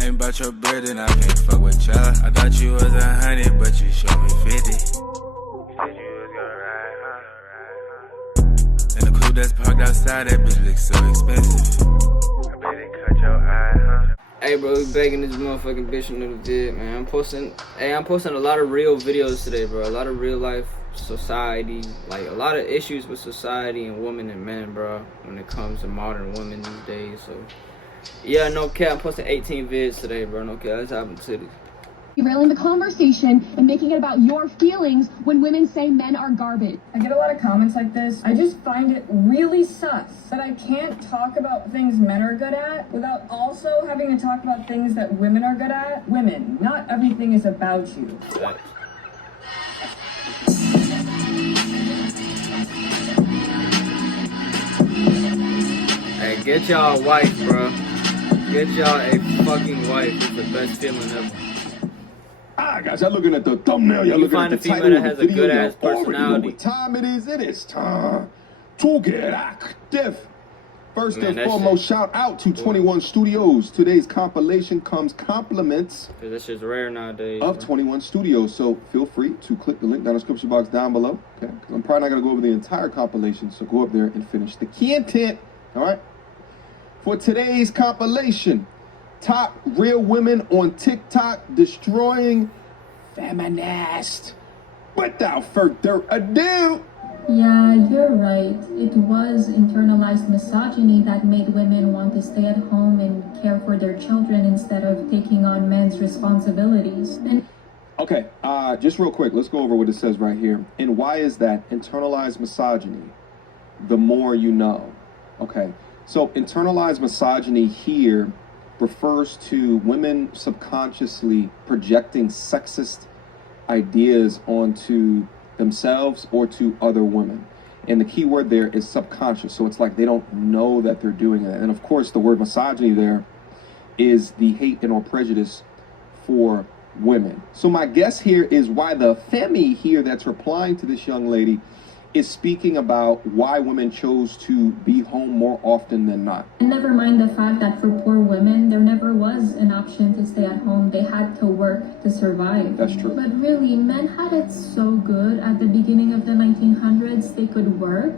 Ain't about your bread and I can't fuck with ya. I thought you was 100, but you showed me 50. You said you was gonna ride, huh? And the coupe that's parked outside, that bitch looks so expensive. I bet it cut your eye, huh? Hey bro, we begging this motherfucking bitch into the vid, man. I'm posting a lot of real videos today, bro. A lot of real life society, like a lot of issues with society and women and men, bro, when it comes to modern women these days. So yeah, no cap, I'm posting 18 vids today, bro. No cap, that's happening to this. Derailing the conversation and making it about your feelings when women say men are garbage. I get a lot of comments like this. I just find it really sus that I can't talk about things men are good at without also having to talk about things that women are good at. Women, not everything is about you. Hey, get y'all a wife, bro. Get y'all a fucking wife. It's the best feeling ever. Ah, guys, y'all looking at the thumbnail, y'all looking at the title of the video. That has a good ass personality. You know what time it is? It is time to get active. First and foremost, shout out to 21 Studios. Today's compilation comes compliments this shit's rare nowadays, of 21 Studios. So feel free to click the link down in the description box down below. Okay, because I'm probably not gonna go over the entire compilation, so go up there and finish the content. All right. For today's compilation, top real women on TikTok destroying feminist. Without further ado. Yeah, you're right. It was internalized misogyny that made women want to stay at home and care for their children instead of taking on men's responsibilities. Okay, just real quick, let's go over what it says right here. And why is that? Internalized misogyny, the more you know. Okay, so internalized misogyny here refers to women subconsciously projecting sexist ideas onto themselves or to other women. And the key word there is subconscious. So it's like they don't know that they're doing it. And of course, the word misogyny there is the hate and or prejudice for women. So my guess here is why the femi here that's replying to this young lady is speaking about why women chose to be home more often than not. And never mind the fact that for poor women, there never was an option to stay at home. They had to work to survive. That's true. But really, men had it so good at the beginning of the 1900s. They could work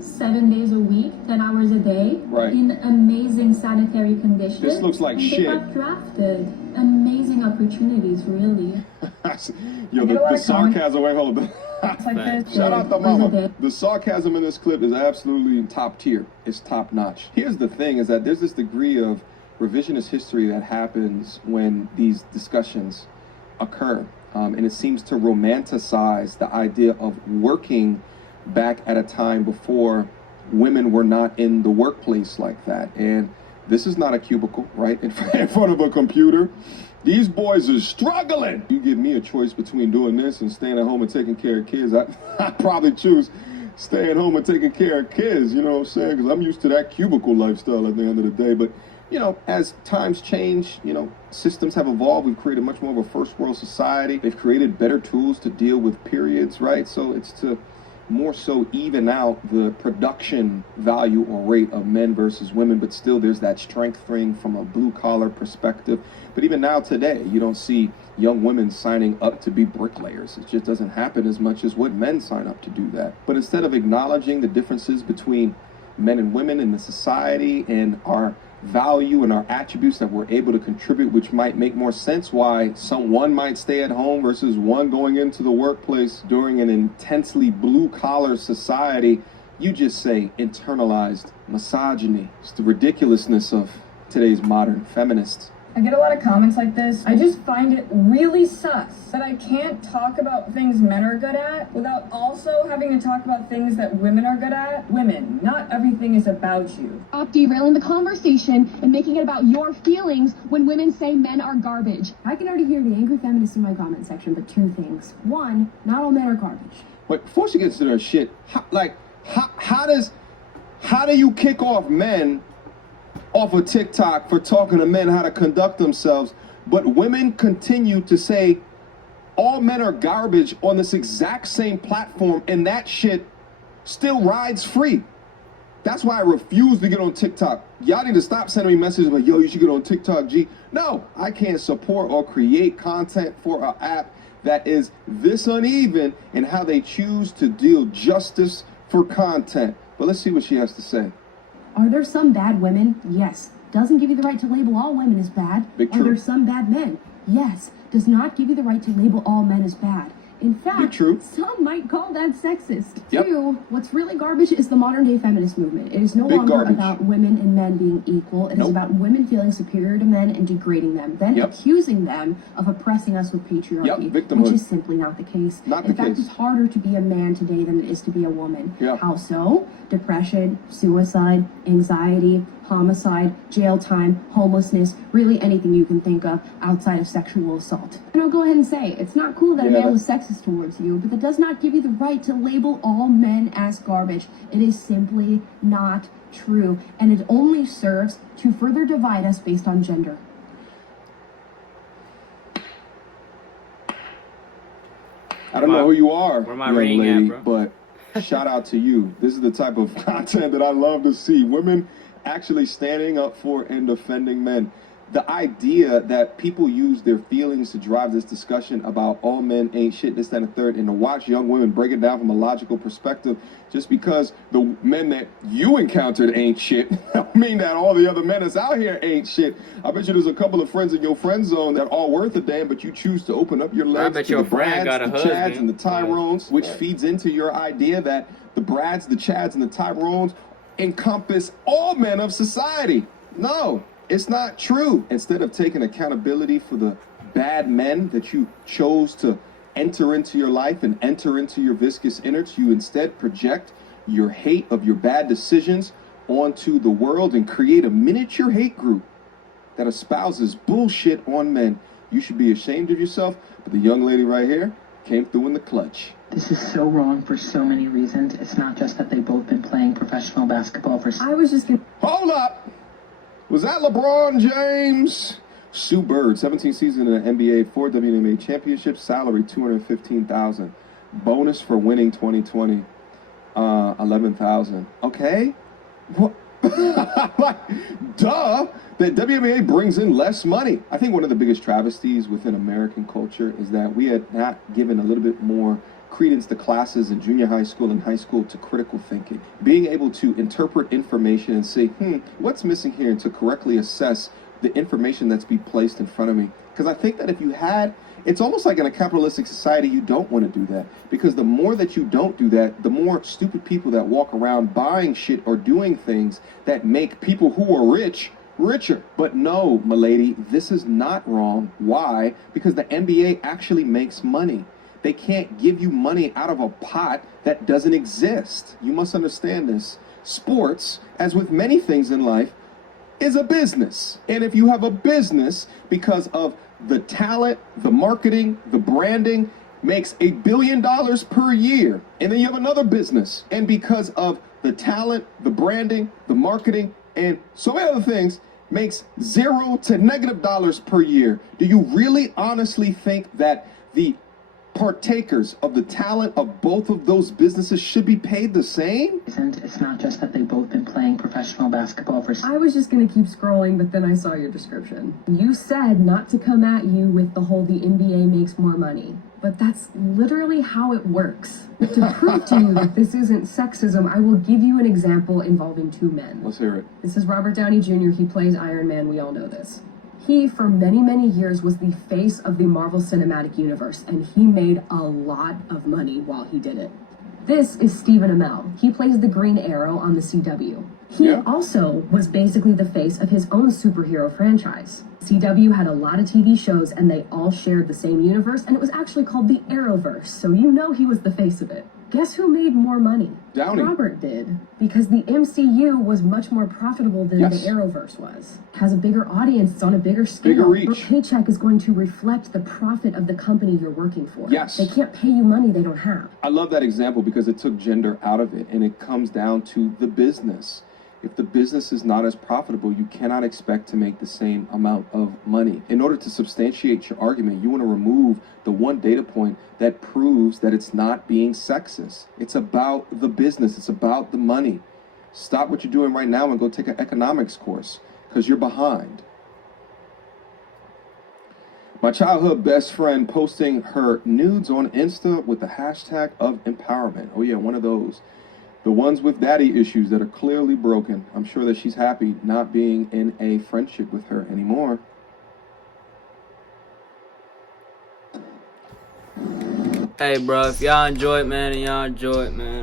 7 days a week, 10 hours a day, right, in amazing sanitary conditions. This looks like shit. They got drafted. Amazing opportunities, really. Yo, the sarcasm, wait, hold on. Shout out to mama. The sarcasm in this clip is absolutely top tier. It's top notch. Here's the thing, is that there's this degree of revisionist history that happens when these discussions occur. And it seems to romanticize the idea of working back at a time before women were not in the workplace like that. And this is not a cubicle, right? In front of a computer. These boys are struggling. You give me a choice between doing this and staying at home and taking care of kids. I'd probably choose staying home and taking care of kids, you know what I'm saying? Because I'm used to that cubicle lifestyle at the end of the day. But, you know, as times change, you know, systems have evolved. We've created much more of a first world society. They've created better tools to deal with periods, right? So it's to more so even out the production value or rate of men versus women, but still there's that strength thing from a blue collar perspective. But even now today, you don't see young women signing up to be bricklayers. It just doesn't happen as much as what men sign up to do that. But instead of acknowledging the differences between men and women in the society and our value and our attributes that we're able to contribute, which might make more sense why one might stay at home versus one going into the workplace during an intensely blue-collar society, you just say internalized misogyny. It's the ridiculousness of today's modern feminists. I get a lot of comments like this. I just find it really sus that I can't talk about things men are good at without also having to talk about things that women are good at. Women, not everything is about you. Stop derailing the conversation and making it about your feelings when women say men are garbage. I can already hear the angry feminists in my comment section, but two things. One, not all men are garbage. But before she gets to their shit, how do you kick off men off of TikTok for talking to men how to conduct themselves, but women continue to say all men are garbage on this exact same platform, and that shit still rides free? That's why I refuse to get on TikTok. Y'all need to stop sending me messages like, yo, you should get on TikTok, G. No, I can't support or create content for an app that is this uneven in how they choose to deal justice for content. But let's see what she has to say. Are there some bad women? Yes. Doesn't give you the right to label all women as bad. Big Are true. there some bad men? Yes. Does not give you the right to label all men as bad. In fact, true. some might call that sexist. Yep. Two, what's really garbage is the modern day feminist movement. It is no Big longer garbage. about women and men being equal. It is about women feeling superior to men and degrading them, then accusing them of oppressing us with patriarchy, Victimhood. which is simply not the case. Not In the fact, case. it's harder to be a man today than it is to be a woman. Yeah. How so? Depression, suicide, anxiety, homicide, jail time, homelessness, really anything you can think of outside of sexual assault. And I'll go ahead and say, it's not cool that a man was sexist towards you, but that does not give you the right to label all men as garbage. It is simply not true, and it only serves to further divide us based on gender. I don't know who you are, Where my young ring at, lady, bro? but shout out to you. This is the type of content that I love to see. Women actually standing up for and defending men. The idea that people use their feelings to drive this discussion about all men ain't shit, this, that, and the third, and to watch young women break it down from a logical perspective just because the men that you encountered ain't shit, I mean that all the other men that's out here ain't shit. I bet you there's a couple of friends in your friend zone that are worth a damn, but you choose to open up your legs to the Brads, the Chads, and the Tyrones, which feeds into your idea that the Brads, the Chads, and the Tyrones encompass all men of society. No. It's not true. Instead of taking accountability for the bad men that you chose to enter into your life and enter into your viscous innards, you instead project your hate of your bad decisions onto the world and create a miniature hate group that espouses bullshit on men. You should be ashamed of yourself, but the young lady right here came through in the clutch. This is so wrong for so many reasons. It's not just that they've both been playing professional basketball for... I was just gonna... Hold up! Was that LeBron James? Sue Bird, 17 seasons in the NBA, 4 WNBA championships, salary $215,000. Bonus for winning 2020, $11,000. Okay, what? Like, duh. The WNBA brings in less money. I think one of the biggest travesties within American culture is that we had not given a little bit more credence to classes in junior high school and high school to critical thinking. Being able to interpret information and say, what's missing here, and to correctly assess the information that's being placed in front of me. Because I think that if you had, it's almost like in a capitalistic society, you don't want to do that. Because the more that you don't do that, the more stupid people that walk around buying shit or doing things that make people who are rich richer. But no, my lady, this is not wrong. Why? Because the NBA actually makes money. They can't give you money out of a pot that doesn't exist. You must understand this. Sports, as with many things in life, is a business. And if you have a business, because of the talent, the marketing, the branding, makes $1 billion per year. And then you have another business. And because of the talent, the branding, the marketing, and so many other things, makes $0 to -$ per year. Do you really honestly think that the partakers of the talent of both of those businesses should be paid the same? It's not just that they've both been playing professional basketball for... I was just gonna keep scrolling, but then I saw your description. You said not to come at you with the whole the NBA makes more money. But that's literally how it works. To prove to you that this isn't sexism, I will give you an example involving 2 men. Let's hear it. This is Robert Downey Jr. He plays Iron Man. We all know this. He, for many, many years, was the face of the Marvel Cinematic Universe, and he made a lot of money while he did it. This is Stephen Amell. He plays the Green Arrow on the CW. He also was basically the face of his own superhero franchise. CW had a lot of TV shows, and they all shared the same universe, and it was actually called the Arrowverse, so you know he was the face of it. Guess who made more money? Downey. Robert did, because the MCU was much more profitable than the Arrowverse was. Has a bigger audience, it's on a bigger scale. Bigger reach. Your paycheck is going to reflect the profit of the company you're working for. Yes. They can't pay you money they don't have. I love that example because it took gender out of it, and it comes down to the business. If the business is not as profitable, you cannot expect to make the same amount of money. In order to substantiate your argument, you want to remove the one data point that proves that it's not being sexist. It's about the business. It's about the money. Stop what you're doing right now and go take an economics course, because you're behind. My childhood best friend posting her nudes on Insta with the hashtag of empowerment. Oh yeah, one of those. The ones with daddy issues that are clearly broken. I'm sure that she's happy not being in a friendship with her anymore. Hey, bro, if y'all enjoy it, man,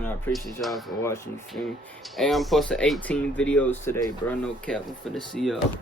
I appreciate y'all for watching, you feel me? Hey, I'm posting 18 videos today, bro, no cap, I'm finna see y'all.